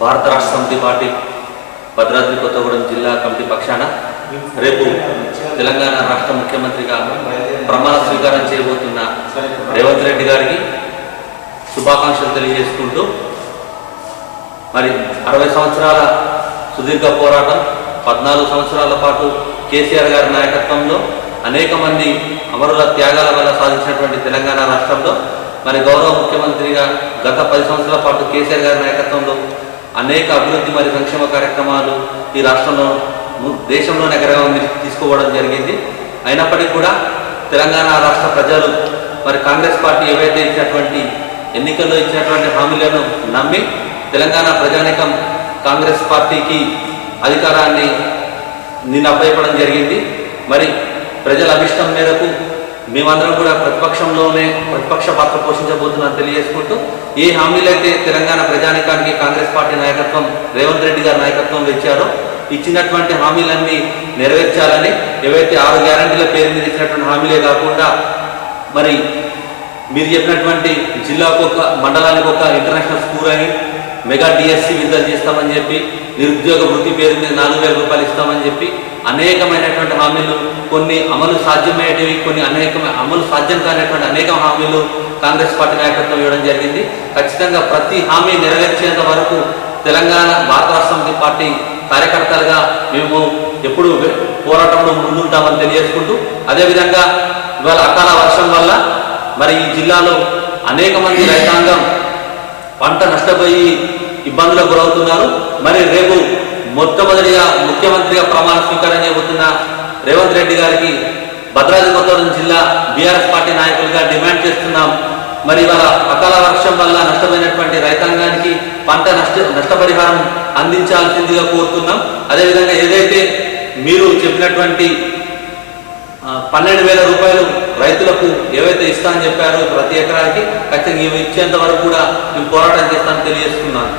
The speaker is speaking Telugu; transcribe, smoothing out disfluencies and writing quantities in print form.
భారత రాష్ట్ర సమితి పార్టీ భద్రాద్రి కొత్తగూడెం జిల్లా కమిటీ పక్షాన రేపు తెలంగాణ రాష్ట్ర ముఖ్యమంత్రిగా ప్రమాణ స్వీకారం చేయబోతున్న రేవంత్ రెడ్డి గారికి శుభాకాంక్షలు తెలియజేసుకుంటూ మరి 60 సంవత్సరాల సుదీర్ఘ పోరాటం 14 సంవత్సరాల పాటు కేసీఆర్ గారి నాయకత్వంలో అనేక మంది అమరుల త్యాగాల వల్ల సాధించినటువంటి తెలంగాణ రాష్ట్రంలో మరి గౌరవ ముఖ్యమంత్రిగా గత 10 సంవత్సరాల పాటు కేసీఆర్ గారి నాయకత్వంలో అనేక అభివృద్ధి మరియు సంక్షేమ కార్యక్రమాలు ఈ రాష్ట్రంలో దేశంలోనే అగ్రగామి తీసుకోవడం జరిగింది. అయినప్పటికీ కూడా తెలంగాణ రాష్ట్ర ప్రజలు మరి కాంగ్రెస్ పార్టీ ఏవైతే ఇచ్చినటువంటి ఎన్నికల్లో ఇచ్చినటువంటి హామీలను నమ్మి తెలంగాణ ప్రజానీకం కాంగ్రెస్ పార్టీకి అధికారాన్ని అప్పచెప్పడం జరిగింది. మరి ప్రజల అభిష్టం మేరకు మేమందరం కూడా ప్రతిపక్ష పాత్ర పోషించబోతున్నాం తెలియజేసుకుంటూ ఏ హామీలైతే తెలంగాణ ప్రజానీకానికి కాంగ్రెస్ పార్టీ నాయకత్వం రేవంత్ రెడ్డి గారి నాయకత్వంలో ఇచ్చారో ఇచ్చినటువంటి హామీలన్నీ నెరవేర్చాలని, ఏవైతే 6 గ్యారంటీల పేరు మీద ఇచ్చినటువంటి హామీలే కాకుండా మరి మీరు చెప్పినటువంటి జిల్లాకు ఒక మండలానికి ఒక ఇంటర్నేషనల్ స్కూల్ అని మెగా డిఎస్సి విడుదల చేస్తామని చెప్పి, నిరుద్యోగ వృత్తి పేరు మీద 4,000 రూపాయలు ఇస్తామని చెప్పి అనేకమైనటువంటి హామీలు, కొన్ని అమలు సాధ్యమయ్యేటివి, కొన్ని అమలు సాధ్యం కానిటువంటి అనేక హామీలు కాంగ్రెస్ పార్టీ నాయకత్వం ఇవ్వడం జరిగింది. ఖచ్చితంగా ప్రతి హామీ నెరవేర్చేంత వరకు తెలంగాణ భారత రాష్ట్ర సమితి పార్టీ కార్యకర్తలుగా మేము ఎప్పుడు పోరాటంలో ముందుంటామని తెలియజేసుకుంటూ, అదేవిధంగా ఇవాళ అకాల వర్షం వల్ల మరి ఈ జిల్లాలో అనేక మంది రైతాంగం పంట నష్టపోయి ఇబ్బందులకు గురవుతున్నారు. మరి రేపు మొట్టమొదటిగా ముఖ్యమంత్రిగా ప్రమాణ స్వీకారం చేయబోతున్న రేవంత్ రెడ్డి గారికి భద్రాద్రి కొత్తగూడెం జిల్లా బీఆర్ఎస్ పార్టీ నాయకులుగా డిమాండ్ చేస్తున్నాం. మరి ఇవాళ అకాల వర్షం వల్ల నష్టపోయినటువంటి రైతాంగానికి పంట నష్టపరిహారం అందించాల్సిందిగా కోరుతున్నాం. అదేవిధంగా ఏదైతే మీరు చెప్పినటువంటి 12,000 రూపాయలు రైతులకు ఏవైతే ఇస్తామని చెప్పారో ప్రతి ఎకరానికి ఖచ్చితంగా ఇచ్చేంత వరకు కూడా మేము పోరాటం చేస్తామని తెలియజేస్తున్నాను.